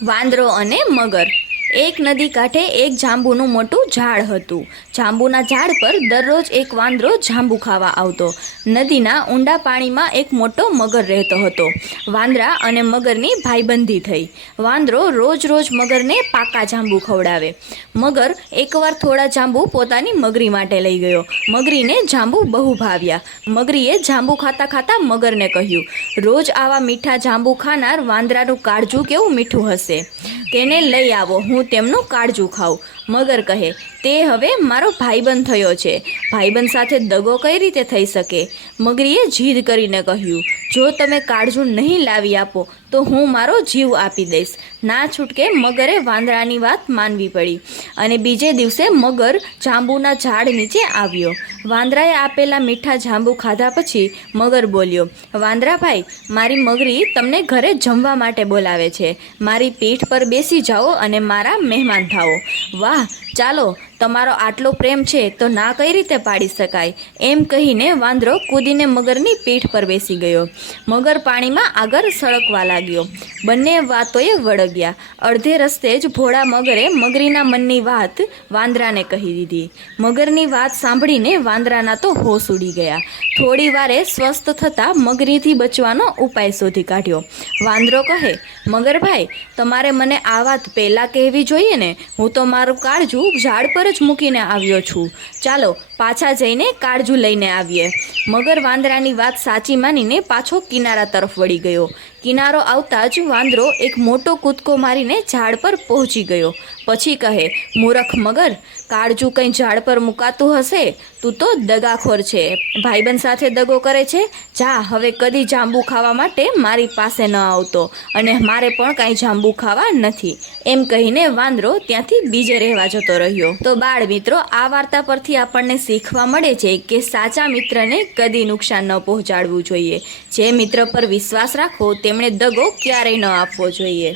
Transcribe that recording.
વાંદરો અને મગર। એક નદી કાંઠે એક જાંબુનું મોટું ઝાડ હતું। જાંબુના ઝાડ પર દરરોજ એક વાંદરો જાંબુ ખાવા આવતો। નદીના ઊંડા પાણીમાં એક મોટો મગર રહેતો હતો। વાંદરા અને મગરની ભાઈબંધી થઈ। વાંદરો રોજ રોજ મગરને પાકા જાંબુ ખવડાવે। મગર એકવાર થોડા જાંબુ પોતાની મગરી માટે લઈ ગયો। મગરીને જાંબુ બહુ ભાવ્યા। મગરીએ જાંબુ ખાતા ખાતા મગરને કહ્યું, રોજ આવા મીઠા જાંબુ ખાનાર વાંદરાનું કાળજું કેવું મીઠું હશે, તેને લઈ આવો, હું તેમનું કાળજું ખાઉં। મગર કહે, તે હવે મારો ભાઈબંધ થયો છે, ભાઈબંધ સાથે દગો કઈ રીતે થઈ શકે? મગરીએ જીદ કરીને કહ્યું, જો તમે કાળજું નહીં લાવી આપો તો હું મારો જીવ આપી દઈશ। ના છૂટકે મગરે વાંદરાની વાત માનવી પડી અને બીજે દિવસે મગર જાંબુના ઝાડ નીચે આવ્યો। વાંદરાએ આપેલા મીઠા જાંબુ ખાધા પછી મગર બોલ્યો, વાંદરાભાઈ, મારી મગરી તમને ઘરે જમવા માટે બોલાવે છે, મારી પીઠ પર બેસી જાઓ અને મારા મહેમાન થાઓ। વાહ, ચાલો, તમારો આટલો પ્રેમ છે તો ના કઈ રીતે પાડી શકાય? એમ કહીને વાંદરો કૂદીને મગરની પીઠ પર બેસી ગયો। મગર પાણીમાં આગળ સળગવા લાગ્યો। બંને વાતોએ વળગ્યા। અડધે રસ્તે જ ભોળા મગરે મગરીના મનની વાત વાંદરાને કહી દીધી। મગરની વાત સાંભળીને વાંદરાના તો હોશ ઉડી ગયા। થોડી વારે સ્વસ્થ થતાં મગરીથી બચવાનો ઉપાય શોધી કાઢ્યો। વાંદરો કહે, મગરભાઈ, તમારે મને આ વાત પહેલાં કહેવી જોઈએ ને, હું તો મારું કાળજું ઝાડ પર જ મૂકીને આવ્યો છું, ચાલો પાછા જઈને કાળજું લઈને આવીએ। મગર વાંદરાની વાત સાચી માનીને પાછો કિનારા તરફ વળી ગયો। કિનારો આવતા જ વાંદરો એક મોટો કૂદકો મારીને ઝાડ પર પહોંચી ગયો। પછી કહે, મૂરખ મગર, કાળજું કંઈ ઝાડ પર મુકાતું હશે? તું તો દગાખોર છે, ભાઈબંધ સાથે દગો કરે છે। જા, હવે કદી જાંબુ ખાવા માટે મારી પાસે ન આવતો, અને મારે પણ કાંઈ જાંબુ ખાવા નથી। એમ કહીને વાંદરો ત્યાંથી બીજે રહેવા જતો રહ્યો। તો બાળ મિત્રો, આ વાર્તા પરથી આપણને શીખવા મળે છે કે સાચા મિત્રને કદી નુકસાન ન પહોંચાડવું જોઈએ। જે મિત્ર પર વિશ્વાસ રાખો તેમણે દગો ક્યારેય ન આપવો જોઈએ।